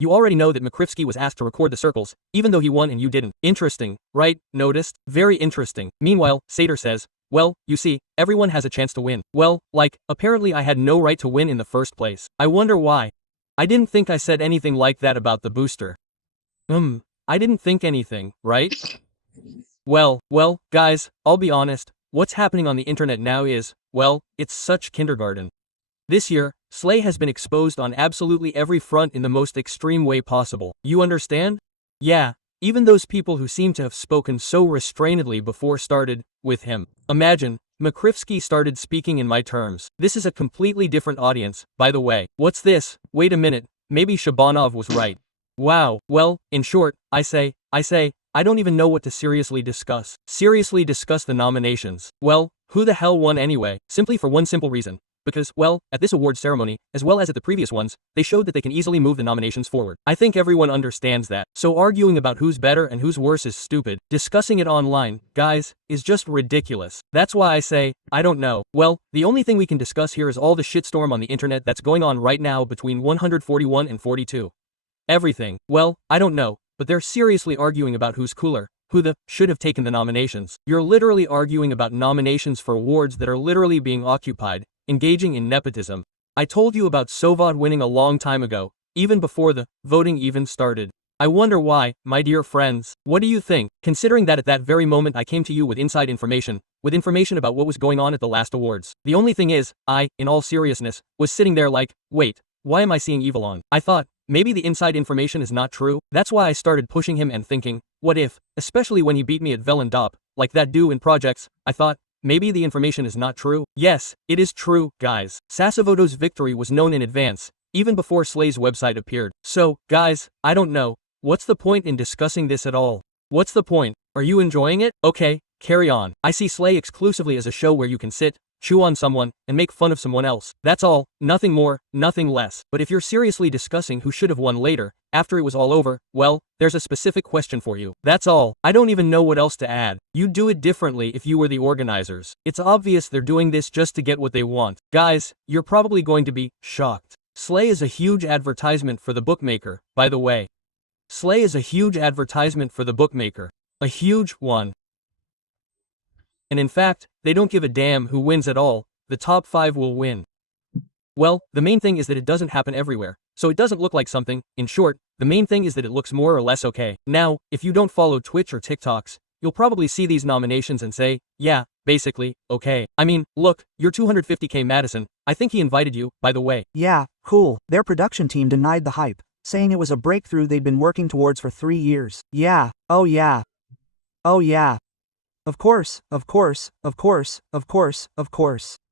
You already know that Makrivsky was asked to record the circles, even though he won and you didn't. Interesting, right? Noticed? Very interesting. Meanwhile, Sater says, well, you see, everyone has a chance to win. Well, like, apparently I had no right to win in the first place. I wonder why. I didn't think I said anything like that about the booster. I didn't think anything, right? Well, guys, I'll be honest, what's happening on the internet now is, well, it's such kindergarten. This year, SLAY has been exposed on absolutely every front in the most extreme way possible. You understand? Yeah, even those people who seem to have spoken so restrainedly before started, with him. Imagine, Makrivsky started speaking in my terms. This is a completely different audience, by the way. What's this? Wait a minute, maybe Shabanov was right. Wow, well, in short, I say, I don't even know what to seriously discuss. Seriously discuss the nominations. Well, who the hell won anyway? Simply for one simple reason. Because, well, at this awards ceremony, as well as at the previous ones, they showed that they can easily move the nominations forward. I think everyone understands that. So arguing about who's better and who's worse is stupid. Discussing it online, guys, is just ridiculous. That's why I say, I don't know. Well, the only thing we can discuss here is all the shitstorm on the internet that's going on right now between 141 and 42. Everything. Well, I don't know, but they're seriously arguing about who's cooler, who should have taken the nominations. You're literally arguing about nominations for awards that are literally being occupied, engaging in nepotism. I told you about Sovod winning a long time ago, even before the voting even started. I wonder why, my dear friends. What do you think, considering that at that very moment I came to you with inside information, with information about what was going on at the last awards? The only thing is, I, in all seriousness, was sitting there like, wait, why am I seeing evil on? I thought, maybe the inside information is not true. That's why I started pushing him and thinking, what if, especially when he beat me at Velendop, like that do in projects, I thought, maybe the information is not true? Yes, it is true, guys. Sasavoto's victory was known in advance, even before SLAY's website appeared. So, guys, I don't know. What's the point in discussing this at all? What's the point? Are you enjoying it? Okay, carry on. I see SLAY exclusively as a show where you can sit, chew on someone, and make fun of someone else. That's all, nothing more, nothing less. But if you're seriously discussing who should have won later, after it was all over, well, there's a specific question for you. That's all. I don't even know what else to add. You'd do it differently if you were the organizers. It's obvious they're doing this just to get what they want. Guys, you're probably going to be shocked. SLAY is a huge advertisement for the bookmaker, by the way. SLAY is a huge advertisement for the bookmaker. A huge one. And in fact, they don't give a damn who wins at all, the top 5 will win. Well, the main thing is that it doesn't happen everywhere, so it doesn't look like something. In short, the main thing is that it looks more or less okay. Now, if you don't follow Twitch or TikToks, you'll probably see these nominations and say, yeah, basically, okay. I mean, look, you're 250k Madison, I think he invited you, by the way. Yeah, cool. Their production team denied the hype, saying it was a breakthrough they'd been working towards for 3 years. Yeah, oh yeah. Oh yeah. Of course.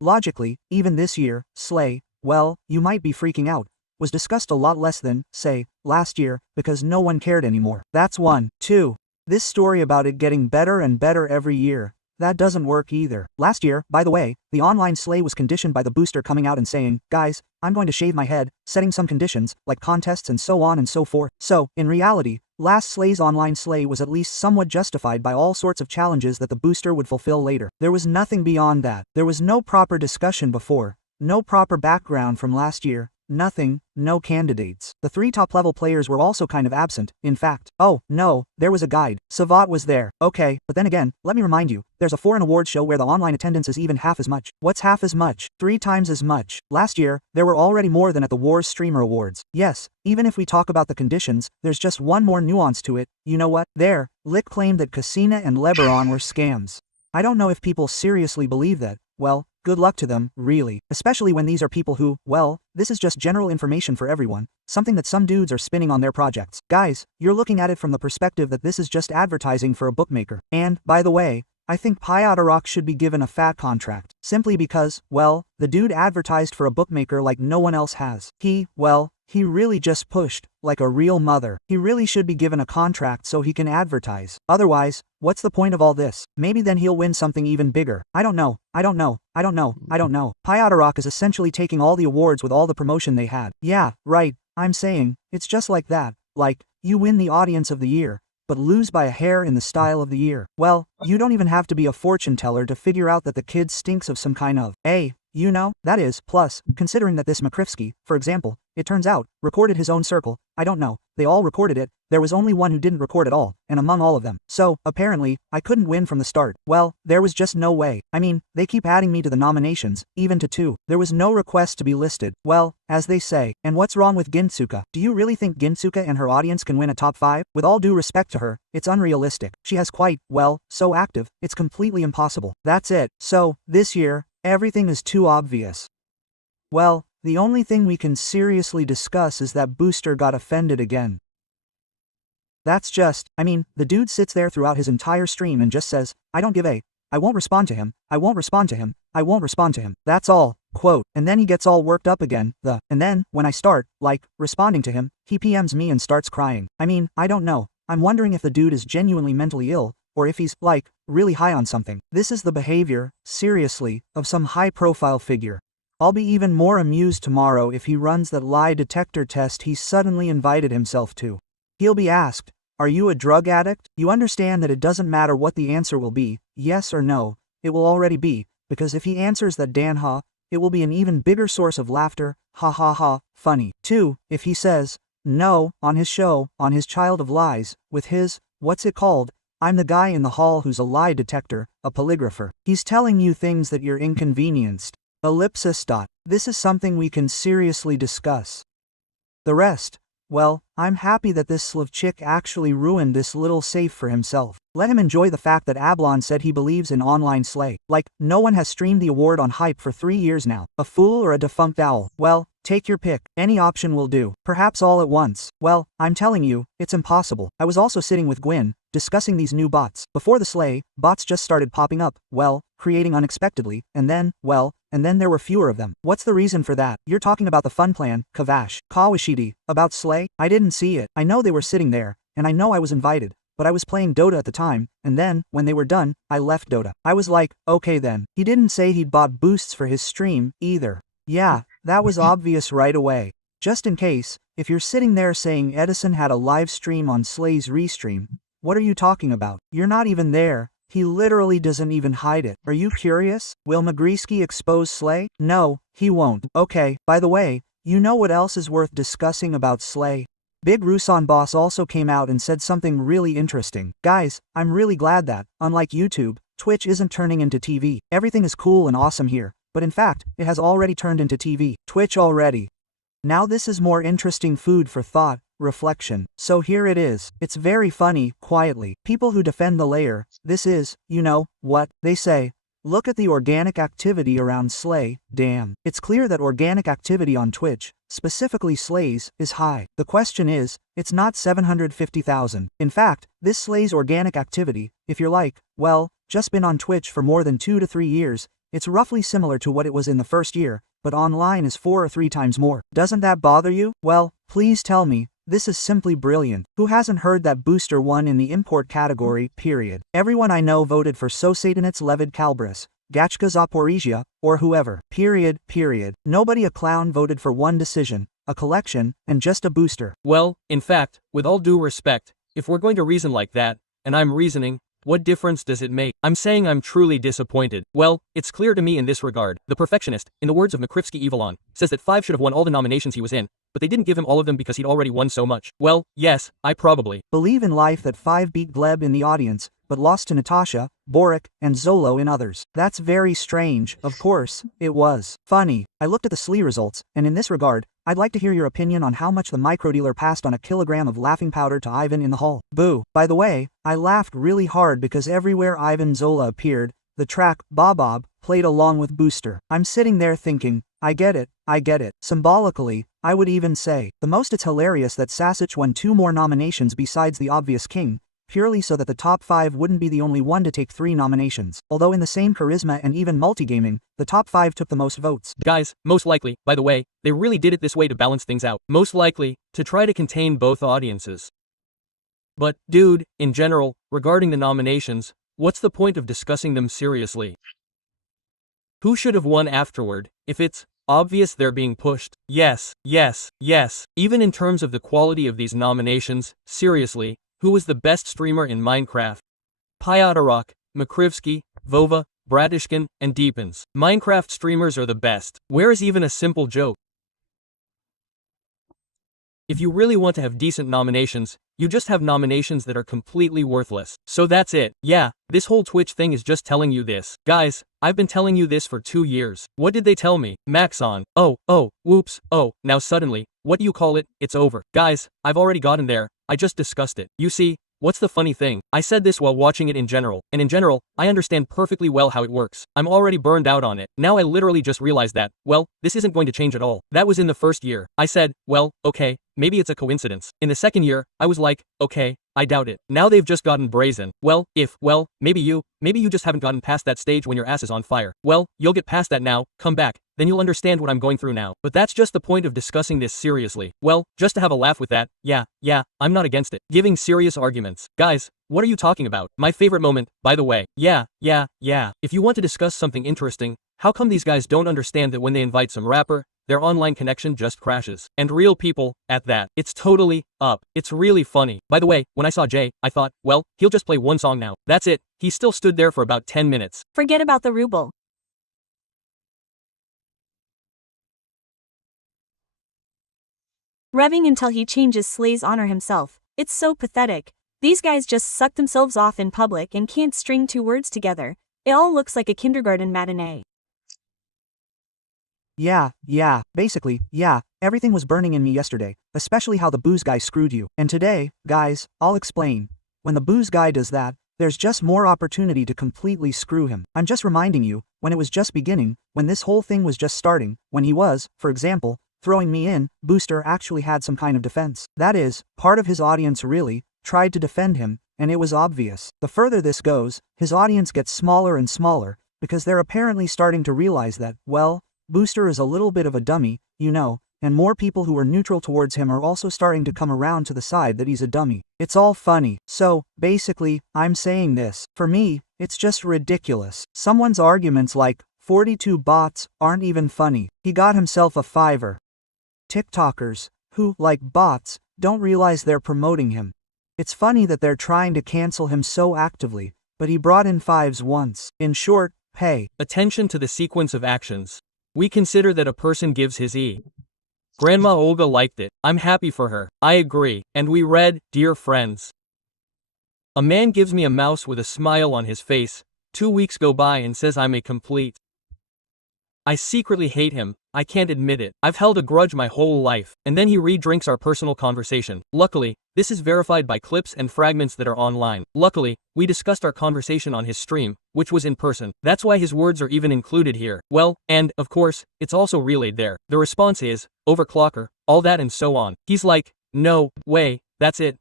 Logically, even this year, SLAY, well, you might be freaking out, was discussed a lot less than, say, last year, because no one cared anymore. That's 1. 2. This story about it getting better and better every year, that doesn't work either. Last year, by the way, the online SLAY was conditioned by the booster coming out and saying, guys, I'm going to shave my head, setting some conditions, like contests and so on and so forth. So, in reality, last SLAY's online SLAY was at least somewhat justified by all sorts of challenges that the booster would fulfill later. There was nothing beyond that. There was no proper discussion before, no proper background from last year, nothing, no candidates. The 3 top-level players were also kind of absent, in fact. Oh, no, there was a guide. Savat was there. Okay, but then again, let me remind you, there's a foreign awards show where the online attendance is even half as much. What's half as much? 3 times as much. Last year, there were already more than at the Wars Streamer Awards. Yes, even if we talk about the conditions, there's just one more nuance to it. You know what? There, Lick claimed that Casina and Lebaron were scams. I don't know if people seriously believe that. Well, good luck to them, really. Especially when these are people who, well, this is just general information for everyone, something that some dudes are spinning on their projects. Guys, you're looking at it from the perspective that this is just advertising for a bookmaker. And, by the way, I think Pyatarok should be given a fat contract. Simply because, well, the dude advertised for a bookmaker like no one else has. He really just pushed, like a real mother. He really should be given a contract so he can advertise. Otherwise, what's the point of all this? Maybe then he'll win something even bigger. I don't know. Pyatarok is essentially taking all the awards with all the promotion they had. Yeah, right, I'm saying, it's just like that. Like, you win the audience of the year, but lose by a hair in the style of the year. Well, you don't even have to be a fortune teller to figure out that the kid stinks of some kind of, You know, that is, plus, considering that this Makrivsky, for example, it turns out, recorded his own circle, I don't know, they all recorded it, there was only one who didn't record at all, and among all of them. So, apparently, I couldn't win from the start. Well, there was just no way. I mean, they keep adding me to the nominations, even to 2. There was no request to be listed. Well, as they say. And what's wrong with Ginsuka? Do you really think Ginsuka and her audience can win a top 5? With all due respect to her, it's unrealistic. She has quite, well, so active, it's completely impossible. That's it. So, this year, everything is too obvious. Well, the only thing we can seriously discuss is that Booster got offended again. That's just, I mean, the dude sits there throughout his entire stream and just says, I don't give a, I won't respond to him, I won't respond to him, I won't respond to him. That's all, quote, and then he gets all worked up again, and then, when I start, like, responding to him, he PMs me and starts crying. I mean, I don't know, I'm wondering if the dude is genuinely mentally ill, or if he's, like, really high on something. This is the behavior, seriously, of some high-profile figure. I'll be even more amused tomorrow if he runs that lie detector test he suddenly invited himself to. He'll be asked, are you a drug addict? You understand that it doesn't matter what the answer will be, yes or no, it will already be, because if he answers that danha, it will be an even bigger source of laughter, ha ha ha, funny. 2, if he says, no, on his show, on his Child of Lies, with his, what's it called, I'm the guy in the hall who's a lie detector, a polygrapher. He's telling you things that you're inconvenienced. Ellipsis. This is something we can seriously discuss. The rest, well, I'm happy that this Slav chick actually ruined this little safe for himself. Let him enjoy the fact that Ablon said he believes in online slay. Like, no one has streamed the award on hype for 3 years now. A fool or a defunct owl? Well, take your pick. Any option will do. Perhaps all at once. Well, I'm telling you, it's impossible. I was also sitting with Gwyn, discussing these new bots. Before the slay, bots just started popping up, well, creating unexpectedly, and then, well, and then there were fewer of them. What's the reason for that? You're talking about the fun plan, Kavash, Kawashidi, about slay? I didn't see it. I know they were sitting there, and I know I was invited, but I was playing Dota at the time, and then, when they were done, I left Dota. I was like, okay then. He didn't say he'd bought boosts for his stream, either. Yeah, that was obvious right away. Just in case, if you're sitting there saying Edison had a live stream on Slay's restream, what are you talking about? You're not even there. He literally doesn't even hide it. Are you curious? Will Magriski expose Slay? No, he won't. Okay, by the way, you know what else is worth discussing about Slay? Big Rusan Boss also came out and said something really interesting. Guys, I'm really glad that, unlike YouTube, Twitch isn't turning into TV. Everything is cool and awesome here, but in fact, it has already turned into TV. Twitch already. Now this is more interesting food for thought, reflection. So here it is. It's very funny, quietly. People who defend the layer, this is, you know, what, they say. Look at the organic activity around Slay, damn. It's clear that organic activity on Twitch, specifically Slay's, is high. The question is, it's not 750,000. In fact, this Slay's organic activity, if you're like, well, just been on Twitch for more than 2 to 3 years, it's roughly similar to what it was in the first year, but online is 4 or 3 times more. Doesn't that bother you? Well, please tell me. This is simply brilliant. Who hasn't heard that Booster won in the import category, period? Everyone I know voted for Sosatanits Levid Kalbris, Gachka Zaporizhia, or whoever. Period. Nobody a clown voted for one decision, a collection, and just a booster. Well, in fact, with all due respect, if we're going to reason like that, and I'm reasoning, what difference does it make? I'm saying I'm truly disappointed. Well, it's clear to me in this regard. The perfectionist, in the words of Makrivsky Evilon, says that 5 should have won all the nominations he was in, but they didn't give him all of them because he'd already won so much. Well, yes, I probably believe in life that 5 beat Gleb in the audience, but lost to Natasha, Boric, and Zolo in others. That's very strange. Of course, it was. Funny. I looked at the SLAY results, and in this regard, I'd like to hear your opinion on how much the microdealer passed on a kilogram of laughing powder to Ivan in the hall. Boo. By the way, I laughed really hard because everywhere Ivan Zola appeared, the track, Bob, played along with Booster. I'm sitting there thinking, I get it. Symbolically, I would even say, the most it's hilarious that Sasic won 2 more nominations besides the obvious king, purely so that the top 5 wouldn't be the only one to take 3 nominations. Although in the same charisma and even multigaming, the top 5 took the most votes. Guys, most likely, by the way, they really did it this way to balance things out. Most likely, to try to contain both audiences. But, dude, in general, regarding the nominations, what's the point of discussing them seriously? Who should have won afterward, if it's obvious they're being pushed? Yes. Even in terms of the quality of these nominations, seriously, who was the best streamer in Minecraft? Pyatarok, Makrivsky, Vova, Bratishkin, and deepens. Minecraft streamers are the best. Where is even a simple joke? If you really want to have decent nominations, you just have nominations that are completely worthless. So that's it. Yeah, this whole Twitch thing is just telling you this. Guys, I've been telling you this for 2 years. What did they tell me? Max on. Oh, whoops, now suddenly, what do you call it? It's over. Guys, I've already gotten there. I just discussed it. You see, what's the funny thing? I said this while watching it in general, and in general, I understand perfectly well how it works. I'm already burned out on it. Now I literally just realized that, well, this isn't going to change at all. That was in the first year. I said, well, okay, maybe it's a coincidence. In the second year, I was like, okay, I doubt it. Now they've just gotten brazen. Well, maybe you just haven't gotten past that stage when your ass is on fire. Well, you'll get past that now, come back, then you'll understand what I'm going through now. But that's just the point of discussing this seriously. Well, just to have a laugh with that, yeah, I'm not against it. Giving serious arguments. Guys, what are you talking about? My favorite moment, by the way. Yeah. If you want to discuss something interesting, how come these guys don't understand that when they invite some rapper, their online connection just crashes? And real people, at that. It's totally up. It's really funny. By the way, when I saw Jay, I thought, well, he'll just play one song now. That's it. He still stood there for about 10 minutes. Forget about the ruble. Revving until he changes Slay's honor himself. It's so pathetic. These guys just suck themselves off in public and can't string 2 words together. It all looks like a kindergarten matinee. Yeah, basically, everything was burning in me yesterday, especially how the booze guy screwed you. And today, guys, I'll explain. When the booze guy does that, there's just more opportunity to completely screw him. I'm just reminding you, when it was just beginning, when this whole thing was just starting, when he was, for example, throwing me in, Booster actually had some kind of defense. That is, part of his audience really tried to defend him, and it was obvious. The further this goes, his audience gets smaller and smaller, because they're apparently starting to realize that, well, Booster is a little bit of a dummy, you know, and more people who are neutral towards him are also starting to come around to the side that he's a dummy. It's all funny. So, basically, I'm saying this. For me, it's just ridiculous. Someone's arguments like, 42 bots, aren't even funny. He got himself a $5. TikTokers, who, like bots, don't realize they're promoting him. It's funny that they're trying to cancel him so actively, but he brought in 5s once. In short, pay attention to the sequence of actions. We consider that a person gives his Grandma Olga liked it. I'm happy for her. I agree. And we read, Dear friends. A man gives me a mouse with a smile on his face. 2 weeks go by and says I'm a complete. I secretly hate him. I can't admit it. I've held a grudge my whole life. And then he re-drinks our personal conversation. Luckily, this is verified by clips and fragments that are online. Luckily, we discussed our conversation on his stream, which was in person. That's why his words are even included here. Well, and, of course, it's also relayed there. The response is, overclocker, all that and so on. He's like, no way, that's it.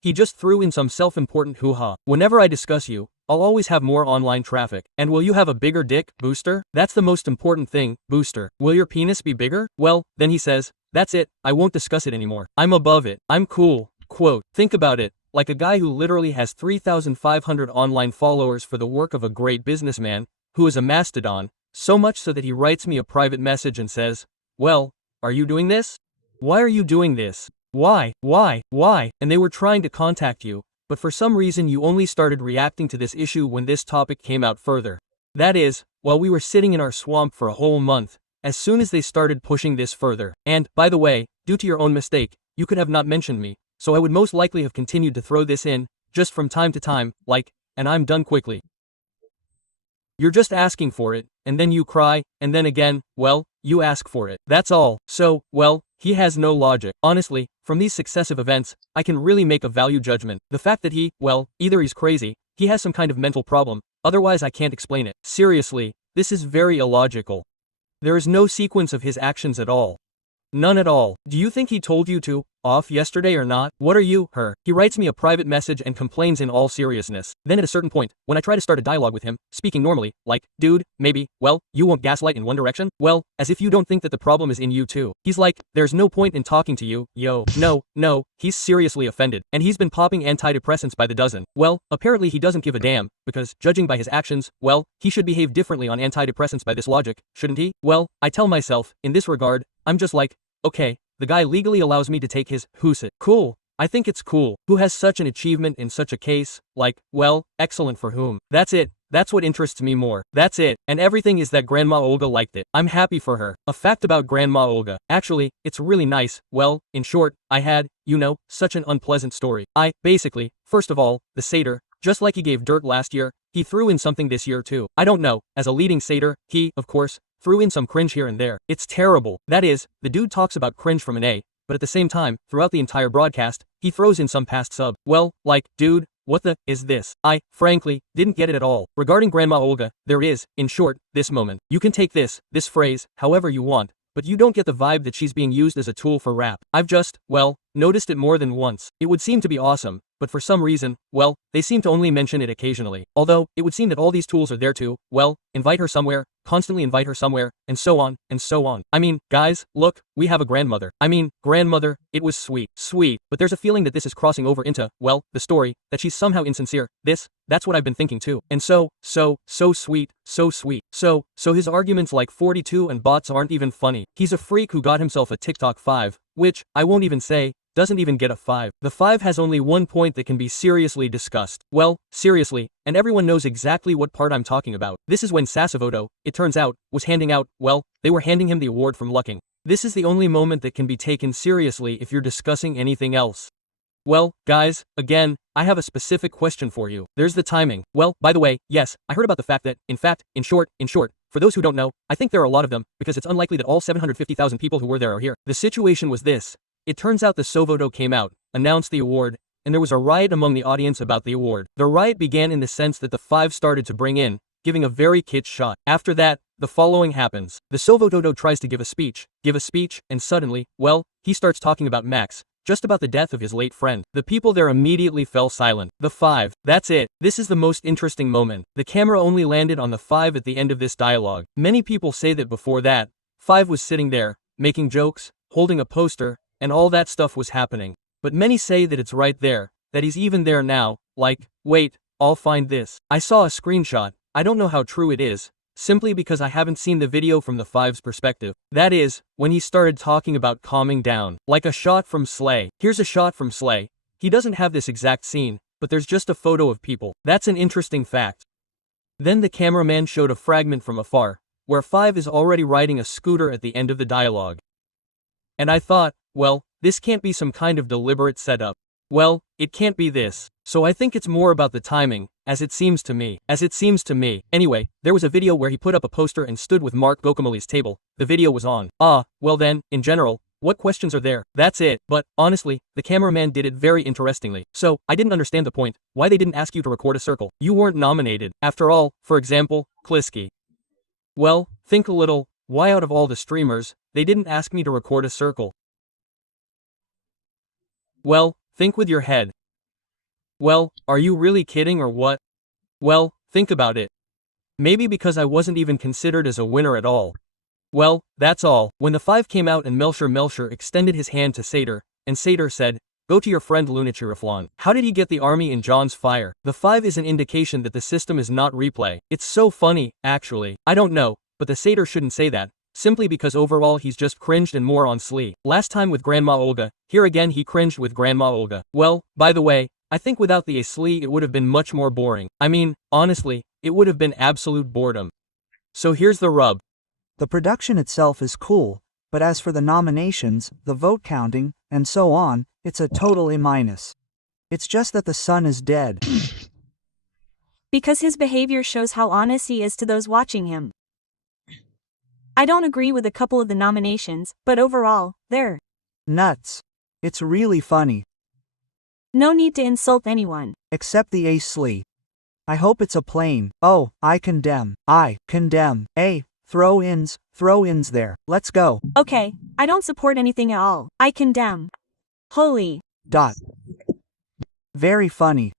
He just threw in some self-important hoo-ha. Whenever I discuss you, I'll always have more online traffic. And will you have a bigger dick, Booster? That's the most important thing, Booster. Will your penis be bigger? Well, then he says, that's it, I won't discuss it anymore. I'm above it. I'm cool. Quote, think about it, like a guy who literally has 3,500 online followers for the work of a great businessman, who is a mastodon, so much so that he writes me a private message and says, well, are you doing this? Why are you doing this? Why? And they were trying to contact you, but for some reason you only started reacting to this issue when this topic came out further. That is, while we were sitting in our swamp for a whole month, as soon as they started pushing this further. And, by the way, due to your own mistake, you could have not mentioned me, so I would most likely have continued to throw this in, just from time to time, like, and I'm done quickly. You're just asking for it, and then you cry, and then again, well, you ask for it. That's all. So, well, he has no logic. Honestly, from these successive events, I can really make a value judgment. The fact that he, well, either he's crazy, he has some kind of mental problem, otherwise I can't explain it. Seriously, this is very illogical. There is no sequence of his actions at all. None at all. Do you think he told you to off yesterday or not? What are you, her? He writes me a private message and complains in all seriousness. Then at a certain point, when I try to start a dialogue with him, speaking normally, like, dude, maybe, well, you won't gaslight in one direction? Well, as if you don't think that the problem is in you too. He's like, there's no point in talking to you, yo. No, he's seriously offended. And he's been popping antidepressants by the dozen. Well, apparently he doesn't give a damn, because, judging by his actions, well, he should behave differently on antidepressants by this logic, shouldn't he? Well, I tell myself, in this regard, I'm just like, okay, the guy legally allows me to take his who's it. Cool. I think it's cool. Who has such an achievement in such a case? Like, well, excellent for whom? That's it. That's what interests me more. That's it. And everything is that Grandma Olga liked it. I'm happy for her. A fact about Grandma Olga. Actually, it's really nice. Well, in short, I had, such an unpleasant story. Basically, first of all, the satyr, just like he gave dirt last year, he threw in something this year too. I don't know, as a leading satyr, he, of course, threw in some cringe here and there. It's terrible. That is, the dude talks about cringe from an A, but at the same time, throughout the entire broadcast, he throws in some past sub. Well, like, dude, what the is this? I, frankly, didn't get it at all. Regarding Grandma Olga, there is, in short, this moment. You can take this phrase, however you want, but you don't get the vibe that she's being used as a tool for rap. I've just, noticed it more than once. It would seem to be awesome, but for some reason, they seem to only mention it occasionally. Although, it would seem that all these tools are there to, invite her somewhere, constantly invite her somewhere, and so on, and so on. I mean, guys, look, we have a grandmother. Grandmother, it was sweet, but there's a feeling that this is crossing over into, the story, that she's somehow insincere. That's what I've been thinking too. And so sweet. So his arguments like 42 and bots aren't even funny. He's a freak who got himself a TikTok 5, which, I won't even say, doesn't even get a 5. The 5 has only one point that can be seriously discussed. Well, seriously, and everyone knows exactly what part I'm talking about. This is when Sasavoto, it turns out, was handing out, they were handing him the award from Lucking. This is the only moment that can be taken seriously if you're discussing anything else. Well, guys, again, I have a specific question for you. There's the timing. Well, by the way, yes, I heard about the fact that, in short, for those who don't know, I think there are a lot of them, because it's unlikely that all 750,000 people who were there are here. The situation was this. It turns out the Sovoto came out, announced the award, and there was a riot among the audience about the award. The riot began in the sense that the 5 started to bring in, giving a very kitsch shot. After that, the following happens. The Sovoto tries to give a speech, and suddenly, he starts talking about Max, just about the death of his late friend. The people there immediately fell silent. The 5. That's it. This is the most interesting moment. The camera only landed on the 5 at the end of this dialogue. Many people say that before that, 5 was sitting there, making jokes, holding a poster, and all that stuff was happening. But many say that it's right there, that he's even there now, like, wait, I'll find this. I saw a screenshot, I don't know how true it is, simply because I haven't seen the video from the 5's perspective. That is, when he started talking about calming down. Like a shot from SLAY. Here's a shot from SLAY. He doesn't have this exact scene, but there's just a photo of people. That's an interesting fact. Then the cameraman showed a fragment from afar, where 5 is already riding a scooter at the end of the dialogue. And I thought, this can't be some kind of deliberate setup. It can't be this. So I think it's more about the timing, as it seems to me. Anyway, there was a video where he put up a poster and stood with Mark Gokamali's table. The video was on. Well then, in general, what questions are there? That's it. But, honestly, the cameraman did it very interestingly. So, I didn't understand the point, why they didn't ask you to record a circle. You weren't nominated. After all, for example, Klisky. Well, think a little, why out of all the streamers, they didn't ask me to record a circle? Well, think with your head. Well, are you really kidding or what? Well, think about it. Maybe because I wasn't even considered as a winner at all. Well, that's all. When the 5 came out and Melcher extended his hand to Satyr, and Satyr said, go to your friend Lunachiraflan. How did he get the army in John's fire? The 5 is an indication that the system is not replay. It's so funny, actually. I don't know, but the Satyr shouldn't say that. Simply because overall he's just cringed and more on SLAY. Last time with Grandma Olga, here again he cringed with Grandma Olga. Well, by the way, I think without the SLAY it would have been much more boring. I mean, honestly, it would have been absolute boredom. So here's the rub. The production itself is cool, but as for the nominations, the vote counting, and so on, it's a total A-. It's just that the son is dead. Because his behavior shows how honest he is to those watching him. I don't agree with a couple of the nominations, but overall, they're nuts. It's really funny. No need to insult anyone. Except the SLAY. I hope it's a plane. Oh, I condemn. Throw-ins there. Let's go. Okay, I don't support anything at all. I condemn. Holy. Very funny.